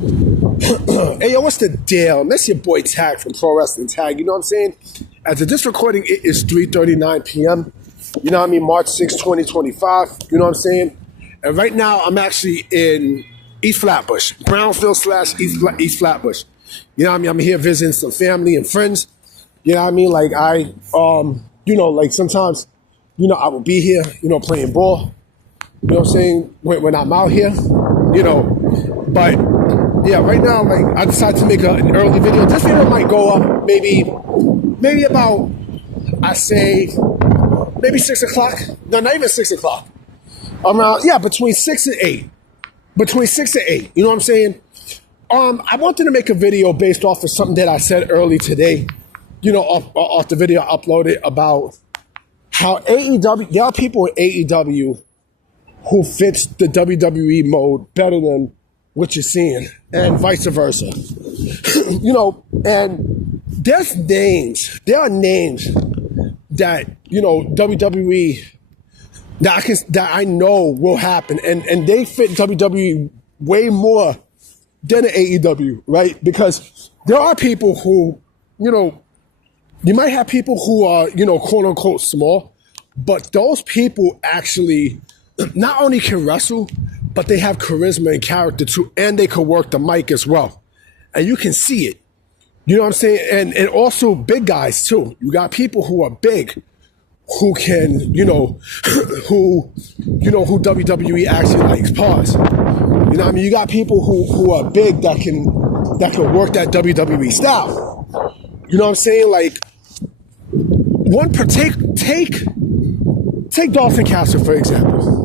Hey, yo, what's the deal? That's your boy Tag from Pro Wrestling Tag. You know what I'm saying? As of this recording, it is 3:39 p.m. You know what I mean? March 6, 2025. You know what I'm saying? And right now, I'm actually in East Flatbush, Brownfield / East Flatbush. You know what I mean? I'm here visiting some family and friends. You know what I mean? Like like sometimes, I will be here, playing ball. You know what I'm saying? When I'm out here, but yeah, right now, like, I decided to make an early video. This video might go up maybe about, maybe 6 o'clock. No, not even 6 o'clock. Around, between 6 and 8. Between 6 and 8. You know what I'm saying? I wanted to make a video based off of something that I said early today, off the video I uploaded about how AEW, there are people in AEW who fits the WWE mode better than what you're seeing, and vice versa. And there are names that, WWE that I know will happen, and they fit WWE way more than the AEW, right? Because there are people who, you might have people who are, quote unquote small, but those people actually not only can wrestle, but they have charisma and character too, and they can work the mic as well. And you can see it. You know what I'm saying? And also big guys too. You got people who are big, who can, who WWE actually likes. Pause. You know what I mean? You got people who are big that can work that WWE style. You know what I'm saying? Like, take Dolphin Castle, for example.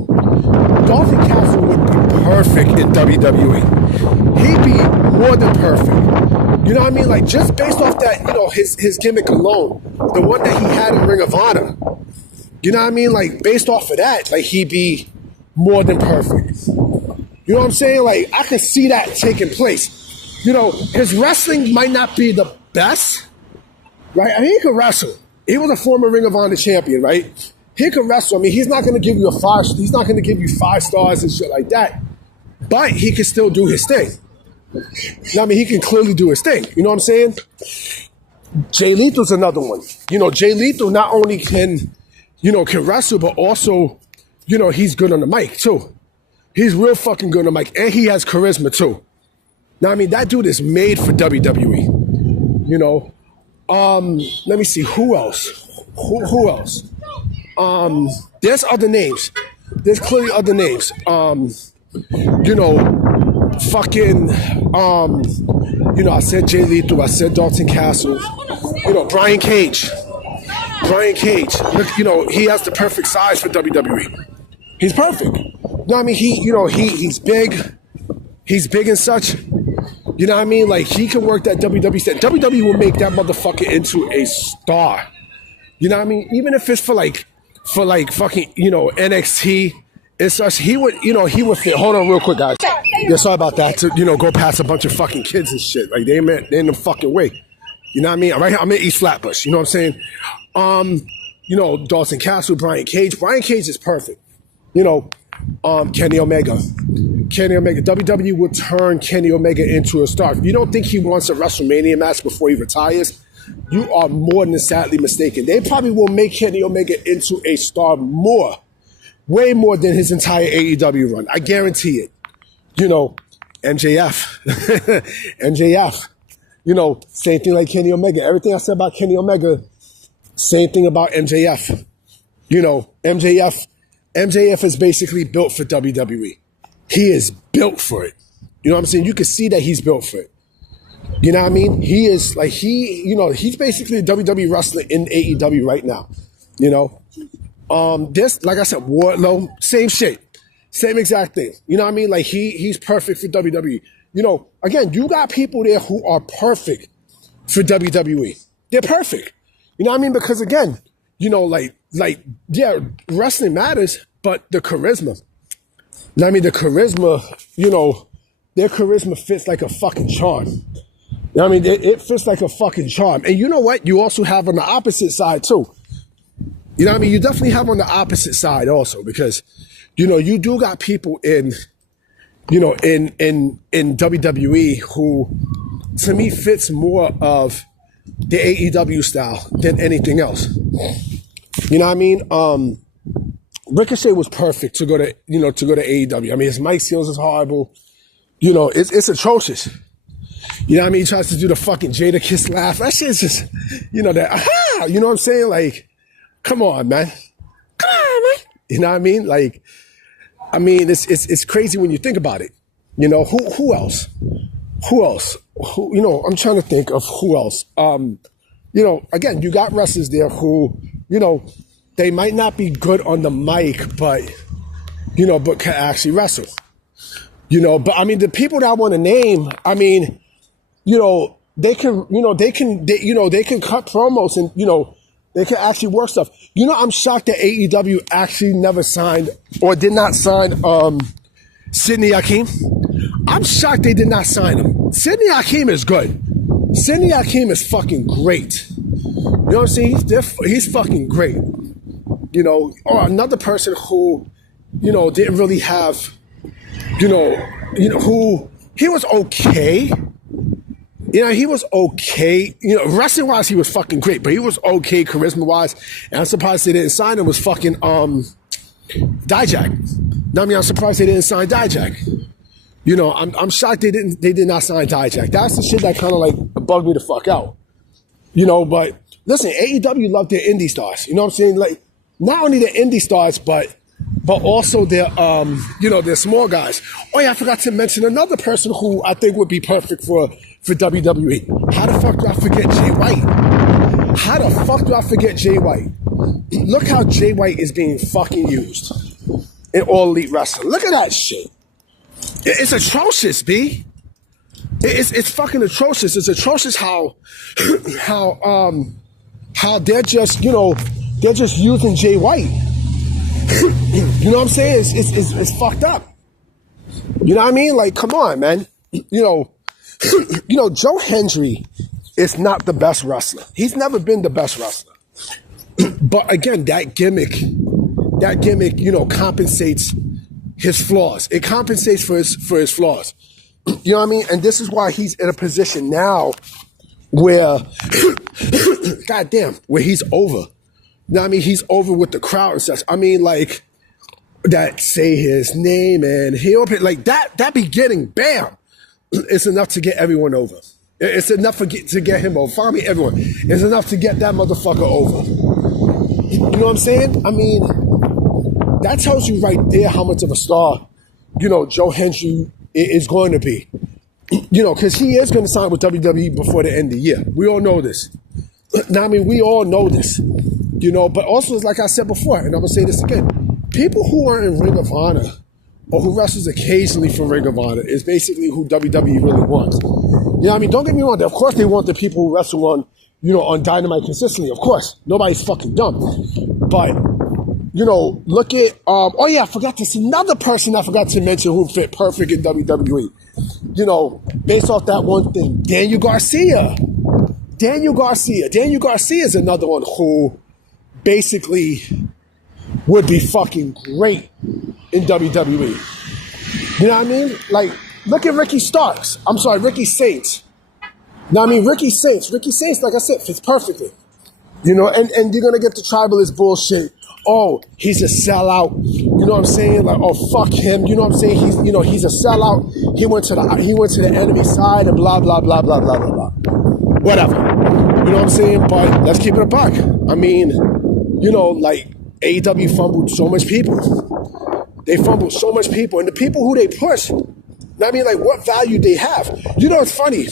Dolphin Castle would be perfect in WWE. He'd be more than perfect. You know what I mean? Like, just based off that, his gimmick alone, the one that he had in Ring of Honor. You know what I mean? Like, based off of that, like, he'd be more than perfect. You know what I'm saying? Like, I could see that taking place. His wrestling might not be the best, right? I mean, he could wrestle. He was a former Ring of Honor champion, right? He can wrestle. I mean, he's not going to give you he's not going to give you 5 stars and shit like that. But he can still do his thing. I mean, he can clearly do his thing. You know what I'm saying? Jay Lethal's another one. Jay Lethal not only can wrestle, but also, he's good on the mic too. He's real fucking good on the mic. And he has charisma too. Now, I mean, that dude is made for WWE. Let me see. Who else? Who else? There's other names. There's clearly other names. I said Jay Lethal, I said Dalton Castle, Brian Cage. Look, he has the perfect size for WWE. He's perfect. I mean, he's big. He's big and such. You know what I mean? Like, he can work that WWE set. WWE will make that motherfucker into a star. You know what I mean? Even if it's for fucking, NXT and such, he would fit. Hold on real quick, guys. Yeah, sorry about that. To, go past a bunch of fucking kids and shit. Like, they in the fucking way. You know what I mean? Right here, I'm in East Flatbush. You know what I'm saying? Dawson Castle, Brian Cage. Brian Cage is perfect. Kenny Omega. WWE would turn Kenny Omega into a star. If you don't think he wants a WrestleMania match before he retires, you are more than sadly mistaken. They probably will make Kenny Omega into a star way more than his entire AEW run. I guarantee it. MJF. MJF. Same thing like Kenny Omega. Everything I said about Kenny Omega, same thing about MJF. MJF is basically built for WWE. He is built for it. You know what I'm saying? You can see that he's built for it. You know what I mean? He is like, he's basically a WWE wrestler in AEW right now. This, like I said, Wardlow, same shit. Same exact thing. You know what I mean? Like, he's perfect for WWE. Again, you got people there who are perfect for WWE. They're perfect. You know what I mean? Because again, wrestling matters, but the charisma. You know what I mean? The charisma, their charisma fits like a fucking charm. You know what I mean? It fits like a fucking charm. And you know what? You also have on the opposite side too. You know what I mean? You definitely have on the opposite side also because, you do got people in in WWE, who to me fits more of the AEW style than anything else. You know what I mean? Ricochet was perfect to go to AEW. I mean, his mic skills is horrible. It's atrocious. You know what I mean? He tries to do the fucking Jada Kiss laugh. That shit's just, that, aha! You know what I'm saying? Like, come on, man. Come on, man. You know what I mean? Like, it's crazy when you think about it. Who else? Who else? I'm trying to think of who else. Again, you got wrestlers there who, they might not be good on the mic, but can actually wrestle. But I mean, the people that I want to name, they can cut promos and, they can actually work stuff. I'm shocked that AEW actually never signed or did not sign Sidney Hakim. I'm shocked they did not sign him. Sidney Hakim is good. Sidney Hakim is fucking great. You know what I'm saying? He's fucking great. Or another person who, didn't really have, who he was okay. He was okay. Wrestling-wise, he was fucking great, but he was okay charisma-wise. And I'm surprised they didn't sign him was fucking Dijak. I'm surprised they didn't sign Dijak. I'm shocked they did not sign Dijak. That's the shit that kind of like bugged me the fuck out. But listen, AEW love their indie stars. You know what I'm saying? Like, not only their indie stars, but also their their small guys. Oh yeah, I forgot to mention another person who I think would be perfect for WWE. How the fuck do I forget Jay White? How the fuck do I forget Jay White? Look how Jay White is being fucking used in All Elite Wrestling. Look at that shit. It's atrocious, B. It's fucking atrocious. It's atrocious how they're just they're just using Jay White. You know what I'm saying? It's fucked up. You know what I mean? Like, come on, man. Joe Hendry is not the best wrestler. He's never been the best wrestler. But again, that gimmick, compensates his flaws. It compensates for his flaws. You know what I mean? And this is why he's in a position now where, goddamn, where he's over. You know what I mean? He's over with the crowd and such. I mean, like, that say his name and he'll like that beginning, bam, it's enough to get everyone over. It's enough to get him over. Follow me, everyone. It's enough to get that motherfucker over. You know what I'm saying? I mean, that tells you right there how much of a star, Joe Hendry is going to be. Because he is going to sign with WWE before the end of the year. We all know this. Now, we all know this. But also, like I said before, and I'm going to say this again, people who are in Ring of Honor or who wrestles occasionally for Ring of Honor is basically who WWE really wants. Don't get me wrong. Of course, they want the people who wrestle on, on Dynamite consistently. Of course, nobody's fucking dumb. But, look at, oh yeah, another person I forgot to mention who fit perfect in WWE. Based off that one thing, Daniel Garcia. Daniel Garcia is another one who basically would be fucking great in WWE. You know what I mean? Like, look at Ricky Saints. Ricky Saints, like I said, fits perfectly. And you're going to get the tribalist bullshit. Oh, he's a sellout. You know what I'm saying? Like, oh, fuck him. You know what I'm saying? He's a sellout. He went to the enemy side and blah, blah, blah, blah, blah, blah, blah. Whatever. You know what I'm saying? But let's keep it a buck. Like, AEW fumbled so much people. They fumbled so much people. And the people who they push, like, what value they have. It's funny.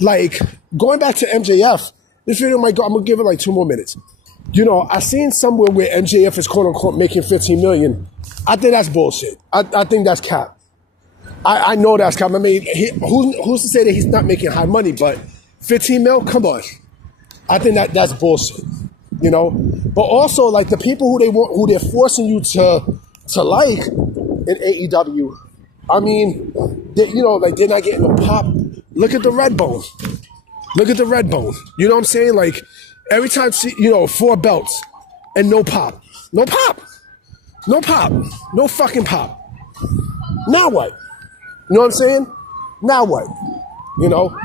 Like, going back to MJF, this video might go, I'm going to give it like 2 more minutes. I seen somewhere where MJF is quote unquote making $15 million. I think that's bullshit. I think that's cap. I know that's cap. Who's to say that he's not making high money, but 15 mil? Come on. I think that's bullshit. But also, like, the people who they're forcing you to like in AEW, they're not getting no pop. Look at the Red Bone. You know what I'm saying? Like, every time, 4 belts and no pop. No fucking pop. Now what? You know what I'm saying? Now what? You know?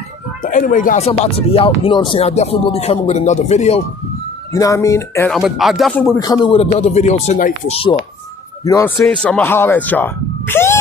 But anyway, guys, I'm about to be out. You know what I'm saying? I definitely will be coming with another video. You know what I mean? And I definitely will be coming with another video tonight for sure. You know what I'm saying? So I'm going to holler at y'all. Peace!